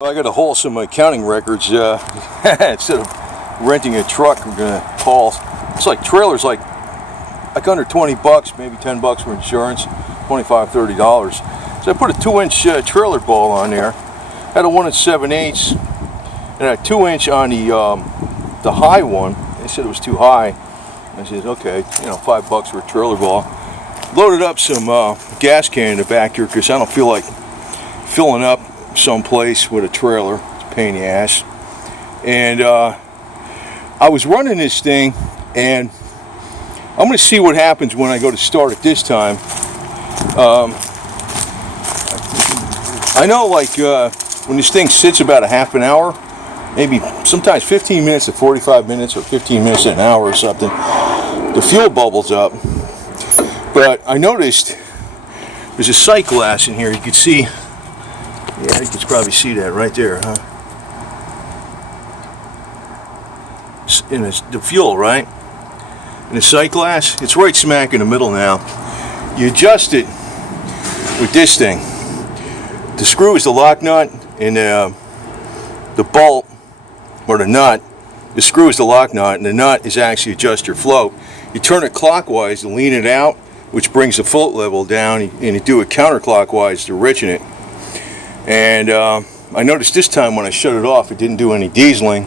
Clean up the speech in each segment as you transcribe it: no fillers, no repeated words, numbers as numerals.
I got to haul some accounting records. Instead of renting a truck, we're gonna haul. It's like trailers, like under 20 bucks, maybe 10 bucks for insurance, $25, $30. So I put a 2-inch trailer ball on there. Had a 1 7/8 and a 2-inch on the high one. They said it was too high. I said, okay, $5 for a trailer ball. Loaded up some gas can in the back here because I don't feel like filling up someplace with a trailer. It's a pain in the ass. And I was running this thing, and I'm going to see what happens when I go to start it this time. I know, like, when this thing sits about a half an hour, maybe sometimes 15 minutes to 45 minutes or 15 minutes to an hour or something, the fuel bubbles up. But I noticed there's a sight glass in here. You can see, yeah, you can probably see that right there, huh? And it's the fuel, right? And the sight glass, it's right smack in the middle now. You adjust it with this thing. The screw is the lock nut, and the bolt, or the nut, the screw is the lock nut, and the nut is actually adjust your float. You turn it clockwise to lean it out, which brings the float level down, and you do it counterclockwise to richen it. And I noticed this time when I shut it off, it didn't do any dieseling.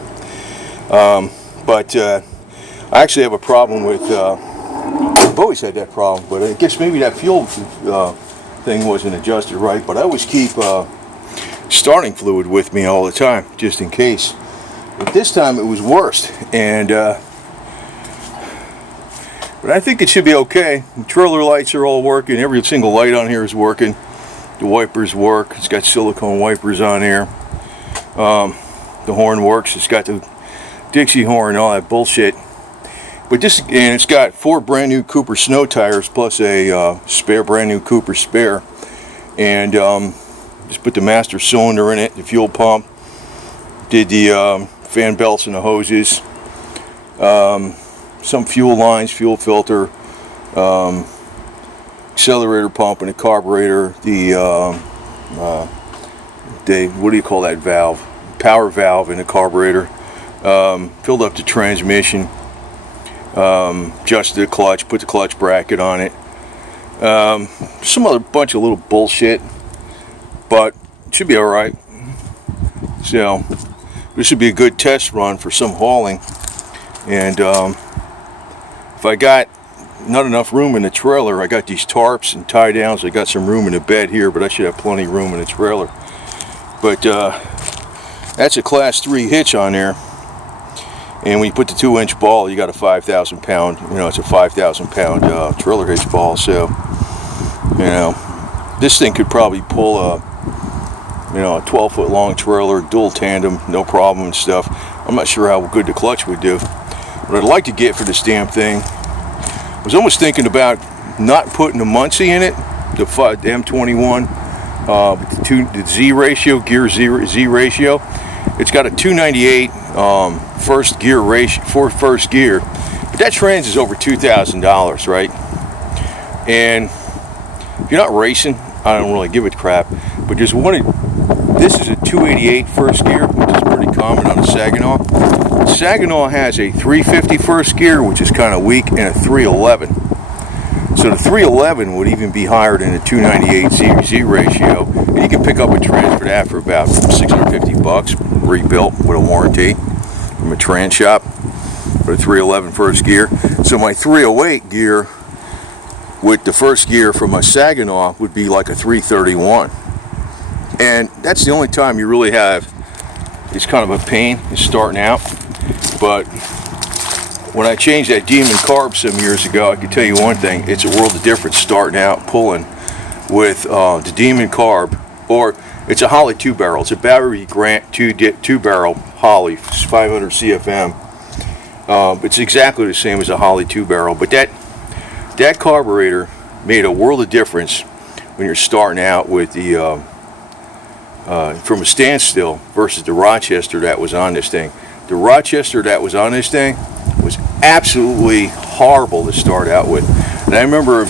But I actually have a problem with, I've always had that problem, but I guess maybe that fuel thing wasn't adjusted right. But I always keep starting fluid with me all the time, just in case. But this time it was worse. And but I think it should be okay. The trailer lights are all working. Every single light on here is working. The wipers work. It's got silicone wipers on here. The horn works. It's got the Dixie horn and all that bullshit. But this, and it's got 4 brand new Cooper snow tires plus a brand new Cooper spare. And just put the master cylinder in it, the fuel pump. Did the fan belts and the hoses. Some fuel lines, fuel filter, accelerator pump and a carburetor, the what do you call that valve? Power valve in the carburetor. Filled up the transmission, adjusted the clutch, put the clutch bracket on it. Some other bunch of little bullshit, but it should be alright. So this should be a good test run for some hauling. And if I got not enough room in the trailer, I got these tarps and tie downs. I got some room in the bed here, but I should have plenty of room in the trailer. But that's a class 3 hitch on there. And when you put the 2-inch ball, you got a 5,000 pound, it's a 5,000 pound trailer hitch ball. So, this thing could probably pull a 12-foot long trailer, dual tandem, no problem and stuff. I'm not sure how good the clutch would do. What I'd like to get for this damn thing, I was almost thinking about not putting the Muncie in it, the M21, the Z ratio, gear Z ratio. It's got a 298 first gear ratio for first gear, but that trans is over $2,000, right? And if you're not racing, I don't really give a crap. But there's one. This is a 288 first gear, which is pretty common on a Saginaw. Saginaw has a 350 first gear, which is kind of weak, and a 311. So the 311 would even be higher than the 298 Z ratio, and you can pick up a trans for that for about $650, rebuilt with a warranty from a trans shop for a 311 first gear. So my 308 gear with the first gear from a Saginaw would be like a 331. And that's the only time you really have, it's kind of a pain, is starting out. But when I changed that Demon Carb some years ago, I can tell you one thing, it's a world of difference starting out pulling with the Demon Carb, or it's a Holley 2-barrel. It's a Battery Grant 2-barrel Holley, 500 CFM. It's exactly the same as a Holley 2-barrel, but that carburetor made a world of difference when you're starting out with the from a standstill versus the Rochester that was on this thing. The Rochester that was on this thing was absolutely horrible to start out with. And I remember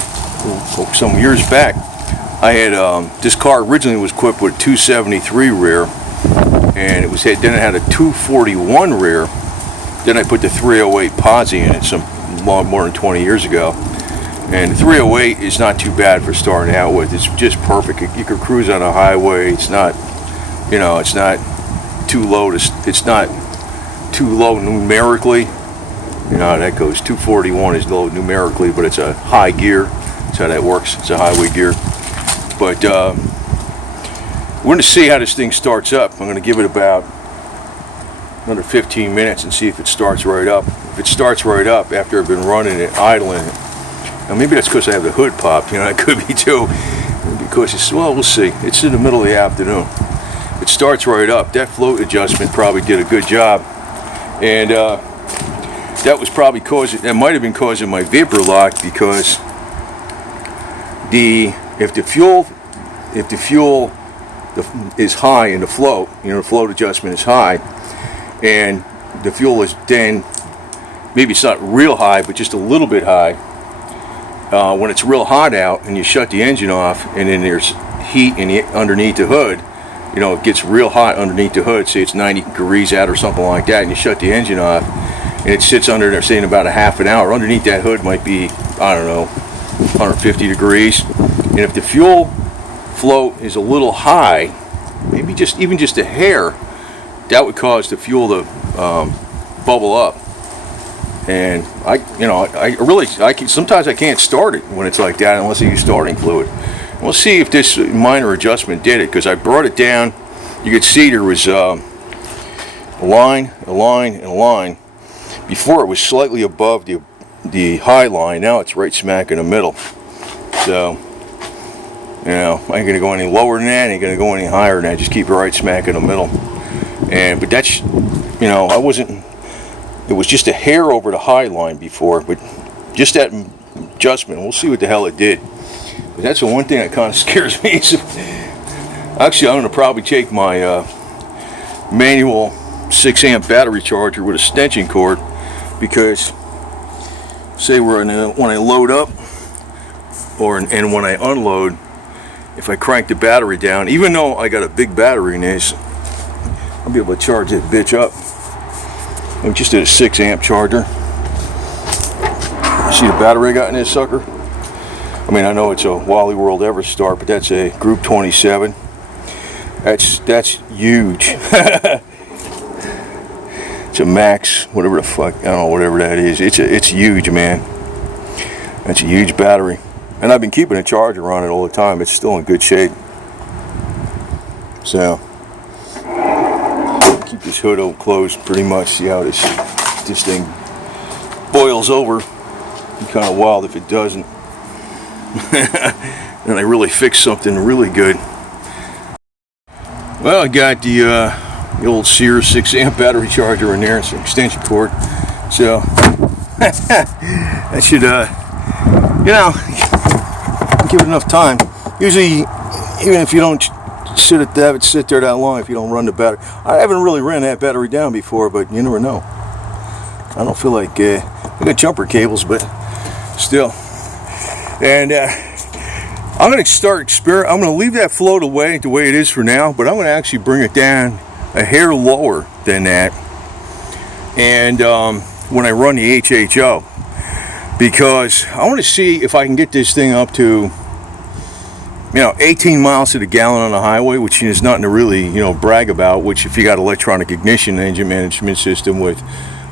some years back, I had this car originally was equipped with 273 rear, and then it had a 241 rear. Then I put the 308 Posi in it more than 20 years ago. And the 308 is not too bad for starting out with. It's just perfect. You can cruise on a highway. It's not, it's not too low. It's not too low numerically. You know how that goes. 241 is low numerically, but it's a high gear. That's how that works. It's a highway gear. But we're going to see how this thing starts up. I'm going to give it about another 15 minutes and see if it starts right up. If it starts right up after I've been running it, idling it. Now maybe that's because I have the hood popped. That could be too. Because we'll see. It's in the middle of the afternoon. It starts right up. That float adjustment probably did a good job. And that was probably that might have been causing my vapor lock, because if the fuel is high in the float, the float adjustment is high, and the fuel is then, maybe it's not real high, but just a little bit high. When it's real hot out and you shut the engine off, and then there's heat underneath the hood, it gets real hot underneath the hood, say it's 90 degrees out or something like that, and you shut the engine off, and it sits under there, say in about a half an hour. Underneath that hood might be, I don't know, 150 degrees. And if the fuel float is a little high, maybe even just a hair, that would cause the fuel to bubble up. And sometimes I can't start it when it's like that unless I use starting fluid. We'll see if this minor adjustment did it, because I brought it down. You could see there was a line, and a line. Before it was slightly above the high line. Now it's right smack in the middle. So, I ain't gonna go any lower than that. Ain't gonna go any higher than that. Just keep it right smack in the middle. But that's, I wasn't. It was just a hair over the high line before, but just that adjustment. We'll see what the hell it did. But that's the one thing that kind of scares me. So, actually, I'm gonna probably take my manual 6 amp battery charger with a extension cord, because say when I load up and when I unload, if I crank the battery down, even though I got a big battery in this, I'll be able to charge that bitch up. I just did a 6 amp charger. See the battery I got in this sucker? I know it's a Wally World Everstar, but that's a Group 27. That's huge. It's a Max, whatever the fuck, I don't know, whatever that is. It's huge, man. That's a huge battery. And I've been keeping a charger on it all the time. It's still in good shape. So, keep this hood closed pretty much. See how this thing boils over. Be kind of wild if it doesn't. And I really fixed something really good. Well, I got the old Sears 6 amp battery charger in there, and some extension cord. So that should give it enough time. Usually, even if you don't sit there that long, if you don't run the battery. I haven't really ran that battery down before, but you never know. I don't feel like I got jumper cables, but still. And I'm going to start I'm going to leave that float away the way it is for now, but I'm going to actually bring it down a hair lower than that. And when I run the HHO, because I want to see if I can get this thing up to 18 miles to the gallon on the highway, which is nothing to really brag about. Which, if you got electronic ignition, engine management system with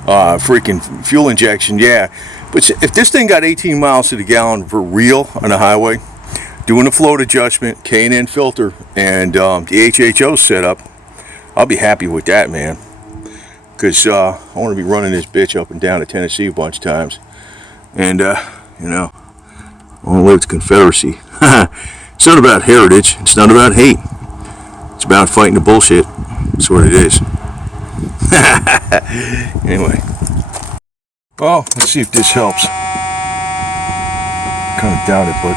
freaking fuel injection, yeah. But if this thing got 18 miles to the gallon for real on the highway, doing a float adjustment, K&N filter, and the HHO setup, I'll be happy with that, man. Because I want to be running this bitch up and down to Tennessee a bunch of times. And, long live the Confederacy. It's not about heritage. It's not about hate. It's about fighting the bullshit. That's what it is. Anyway. Well, let's see if this helps. Kind of doubt it, but...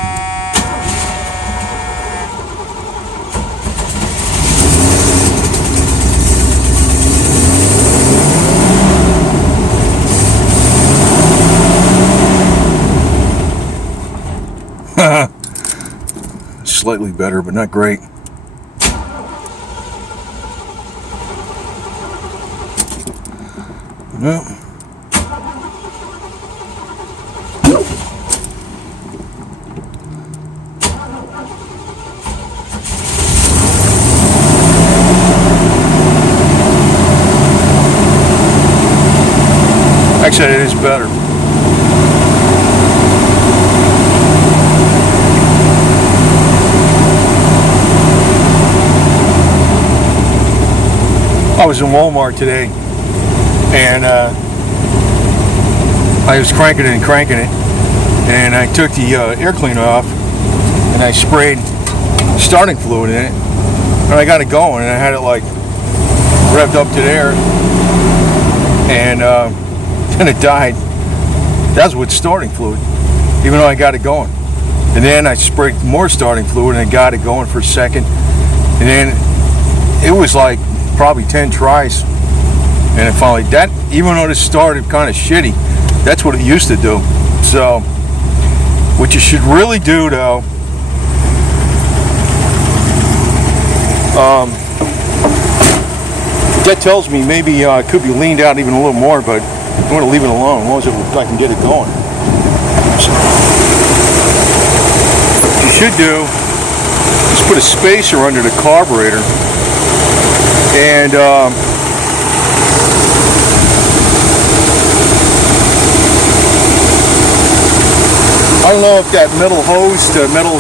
Slightly better, but not great. Well, actually, it is better. I was in Walmart today, and I was cranking it, and I took the air cleaner off, and I sprayed starting fluid in it, and I got it going, and I had it like revved up to there, and then it died. That's with starting fluid, even though I got it going. And then I sprayed more starting fluid, and I got it going for a second, and then it was like probably 10 tries, and it finally, that, even though this started kind of shitty, that's what it used to do. So what you should really do though, that tells me maybe it could be leaned out even a little more, but I'm going to leave it alone as long as I can get it going. So what you should do is put a spacer under the carburetor, and I don't know if that metal hose, the metal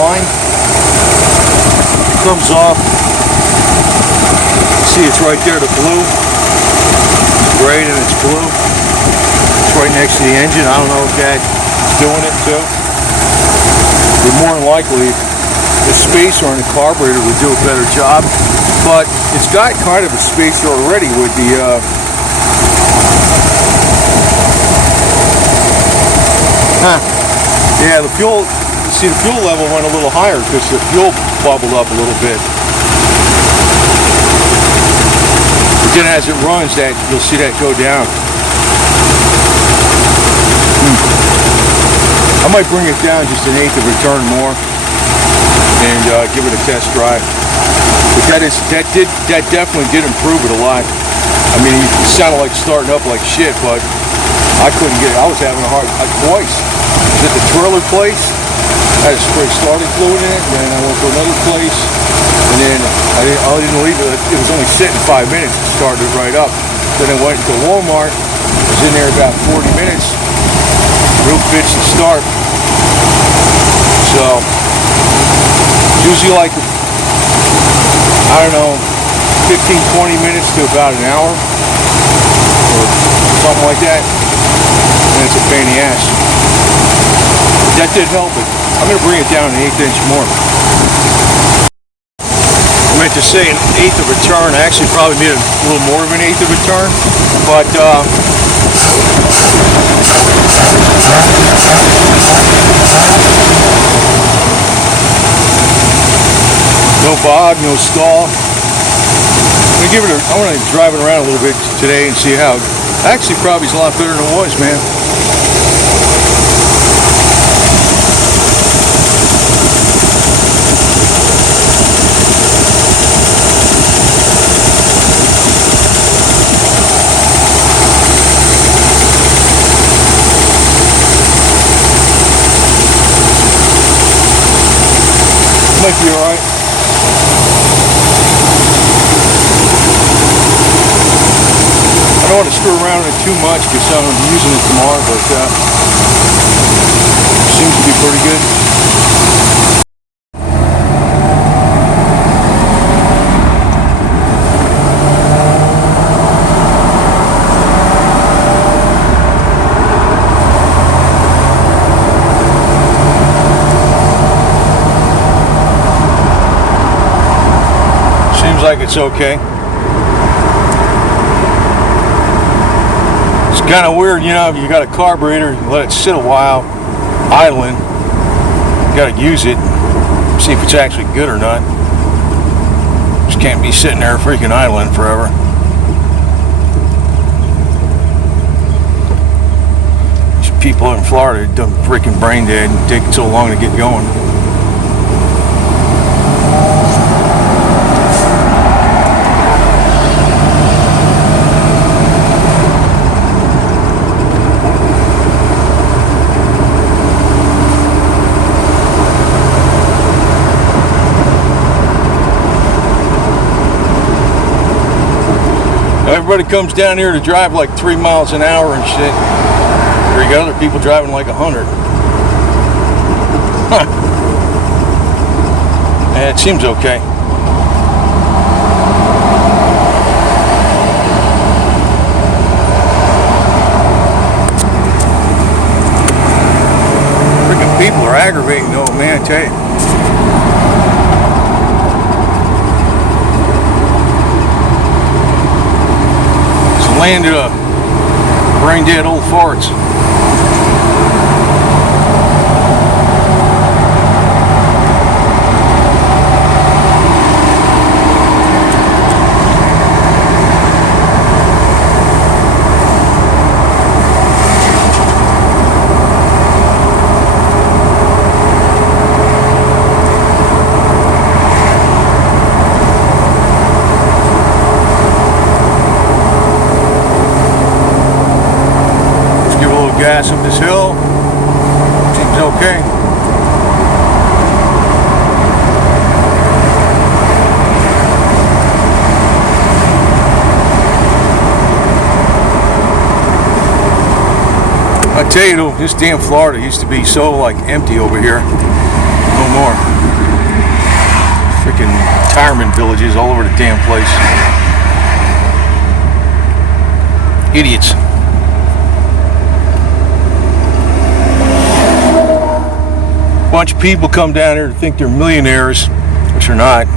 line comes off. See, it's right there, the blue. It's gray and it's blue. It's right next to the engine. I don't know if that's doing it too. But more than likely, the spacer on the carburetor would do a better job, but it's got kind of a spacer already with the yeah, the fuel, see, the fuel level went a little higher because the fuel bubbled up a little bit. But then as it runs, that you'll see that go down. I might bring it down just an eighth of a turn more and give it a test drive. But that definitely did improve it a lot. I mean, it sounded like starting up like shit, but I couldn't get it. I was having a hard time twice. I was at the trailer place. I had to spray starting fluid in it, and then I went to another place, and then I didn't leave it. It was only sitting 5 minutes. It started right up. Then I went to Walmart. I was in there about 40 minutes. Real bitch to start. So usually like, I don't know, 15-20 minutes to about an hour or something like that, and it's a pain in the ass. That did help it. I'm going to bring it down an eighth inch more. I meant to say an eighth of a turn. I actually probably made a little more of an eighth of a turn, but no bog, no stall. I want to drive it around a little bit today and see how. Actually, probably is a lot better than it was, man. Might be alright. I don't want to screw around with it too much because I'm using it tomorrow, but it seems to be pretty good. Seems like it's okay. It's kind of weird, you know, if you got a carburetor, you let it sit a while, idling, you got to use it, see if it's actually good or not. Just can't be sitting there freaking idling forever. These people in Florida are freaking brain dead and take so long to get going. everybody comes down here to drive like 3 miles an hour and shit. Or you got other people driving like 100. Huh. Yeah, it seems okay. Freaking people are aggravating though, man, I tell you. Landed a brain dead old farts. Gas up this hill. Seems okay. I tell you though, this damn Florida used to be so like empty over here. No more. Freaking retirement villages all over the damn place. Idiots. Bunch of people come down here to think they're millionaires, which they're not.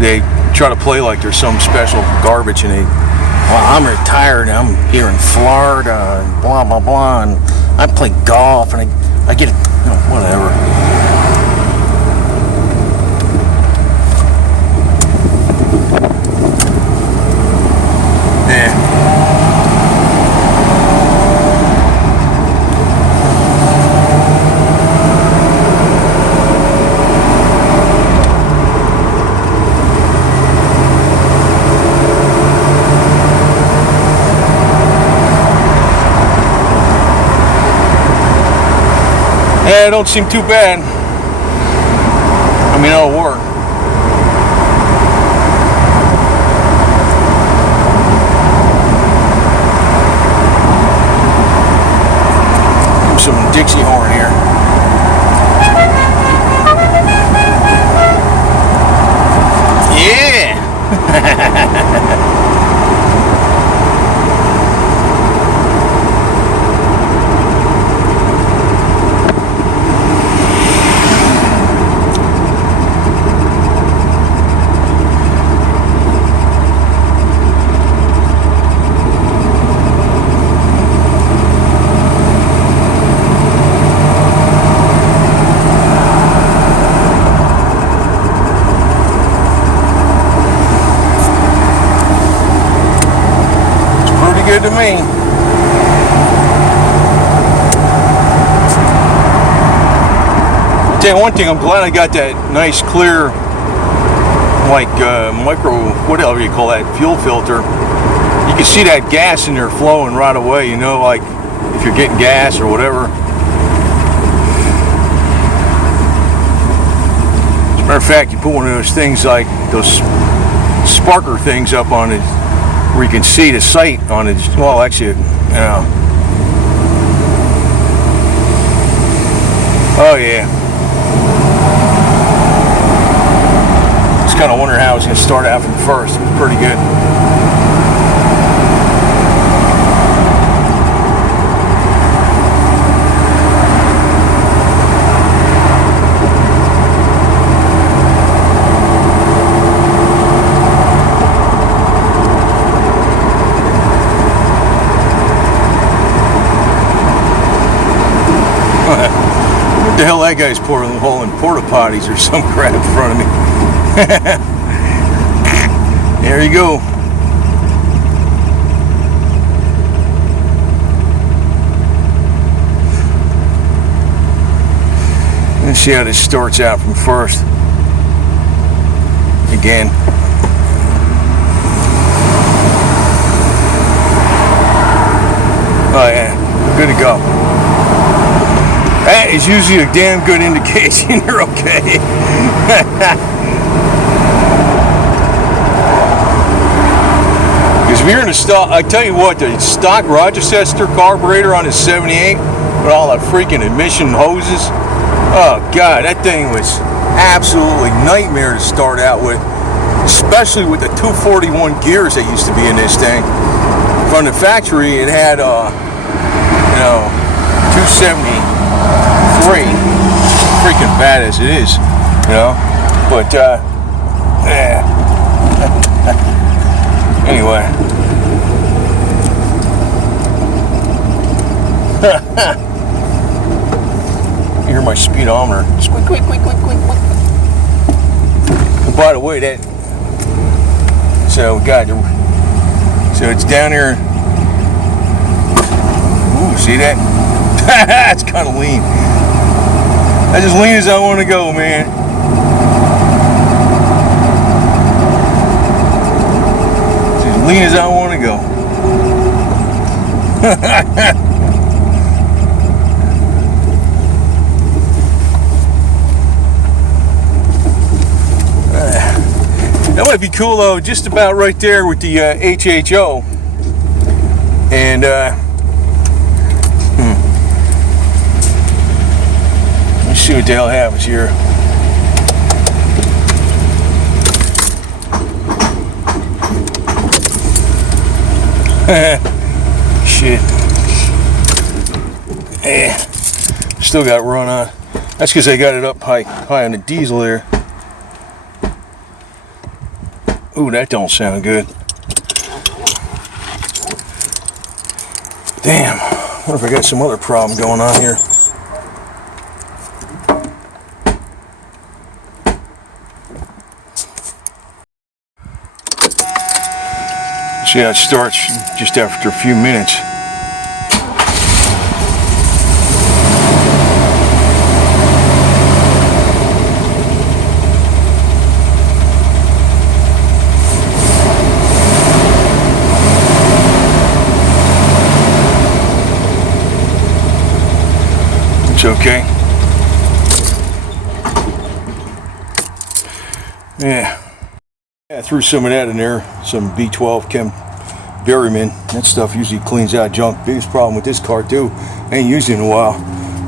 They try to play like there's some special garbage, and well, I'm retired, I'm here in Florida, and blah blah blah, and I play golf, and I get, whatever. Yeah. Yeah, it don't seem too bad. I mean, it'll work. Do some Dixie horn here. Yeah! Good to me. Tell you one thing, I'm glad I got that nice clear, like micro, whatever you call that, fuel filter. You can see that gas in there flowing right away, like if you're getting gas or whatever. As a matter of fact, you put one of those things like those sparker things up on it, where you can see the sight on it. Well, actually, oh yeah. Just kind of wonder how it's going to start out from first. It's pretty good. What the hell, that guy's hauling porta potties or some crap in front of me. There you go. Let's see how this starts out from first. Again. Oh yeah, good to go. That is usually a damn good indication you're okay. Because if you're in the stock, I tell you what, the stock Rochester carburetor on his 78 with all the freaking emission hoses, oh god, that thing was absolutely nightmare to start out with, especially with the 241 gears that used to be in this thing. From the factory, it had 273, freaking bad as it is, but anyway. You hear my speedometer. Squeak, quick, quick, quick, quick, quick. And by the way, so it's down here. Ooh, see that? It's kind of lean. That's as lean as I want to go, man. It's as lean as I want to go. That might be cool though, just about right there with the HHO. And let's see what the hell happens here. Shit. Still got run on. That's because I got it up high on the diesel there. Ooh, that don't sound good. Damn. I wonder if I got some other problem going on here. See how it starts just after a few minutes. Okay. Yeah, I threw some of that in there, some B12 Chem Berryman. That stuff usually cleans out junk. Biggest problem with this car too, I ain't used it in a while.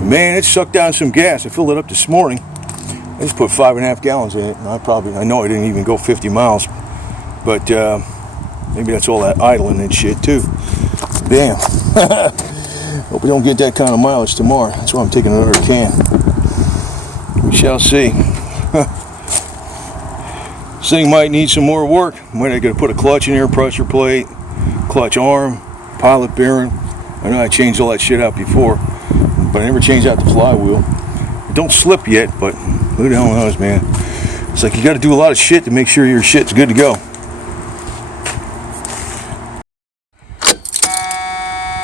Man, it sucked down some gas. I filled it up this morning. I just put 5.5 gallons in it. And I know I didn't even go 50 miles, but maybe that's all that idling and shit too. Damn. Hope we don't get that kind of mileage tomorrow. That's why I'm taking another can. We shall see. This thing might need some more work. Might have got to put a clutch in here, pressure plate, clutch arm, pilot bearing. I know I changed all that shit out before, but I never changed out the flywheel. It don't slip yet, but who the hell knows, man. It's like you got to do a lot of shit to make sure your shit's good to go.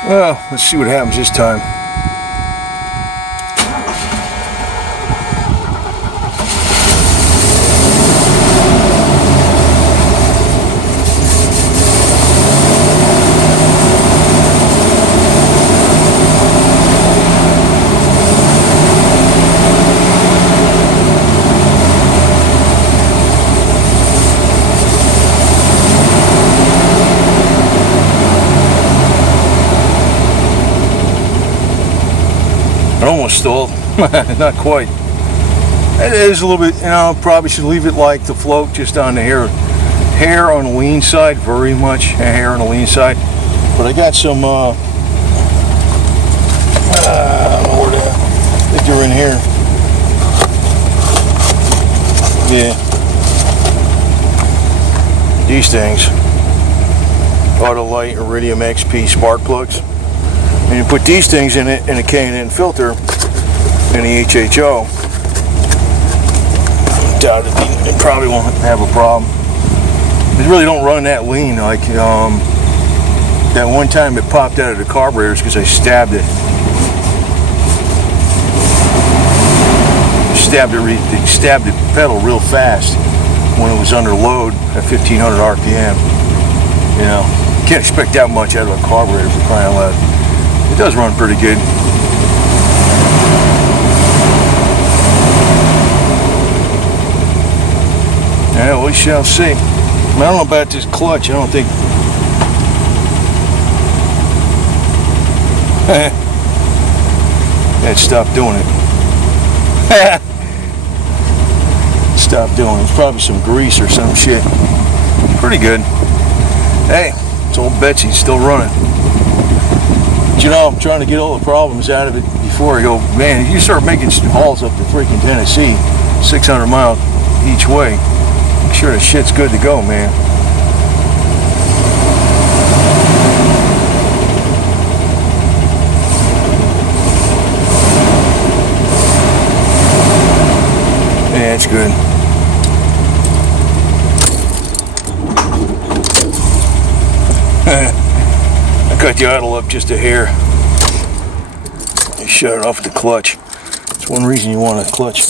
Well, let's see what happens this time. It almost stalled. Not quite. It is a little bit, probably should leave it like the float just on the hair on the lean side, very much hair on the lean side. But I got some, I don't know where I think they're in here. Yeah. These things. Autolite Iridium XP spark plugs. And you put these things in it in a K&N filter in the HHO. Doubt it probably won't have a problem. They really don't run that lean. Like that one time it popped out of the carburetors because I stabbed it. Stabbed the pedal real fast when it was under load at 1500 RPM. Can't expect that much out of a carburetor for crying out loud. It does run pretty good. Yeah, we shall see. I don't know about this clutch. I don't think That stopped doing it. Stop doing it. It's probably some grease or some shit. Pretty good. Hey, it's old Betsy's still running. But you know, I'm trying to get all the problems out of it before I go, man, if you start making hauls up to freaking Tennessee, 600 miles each way, make sure the shit's good to go, man. Yeah, it's good. I cut the idle up just a hair. Shut it off with the clutch. That's one reason you want a clutch.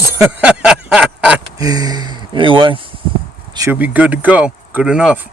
Anyway, should be good to go. Good enough.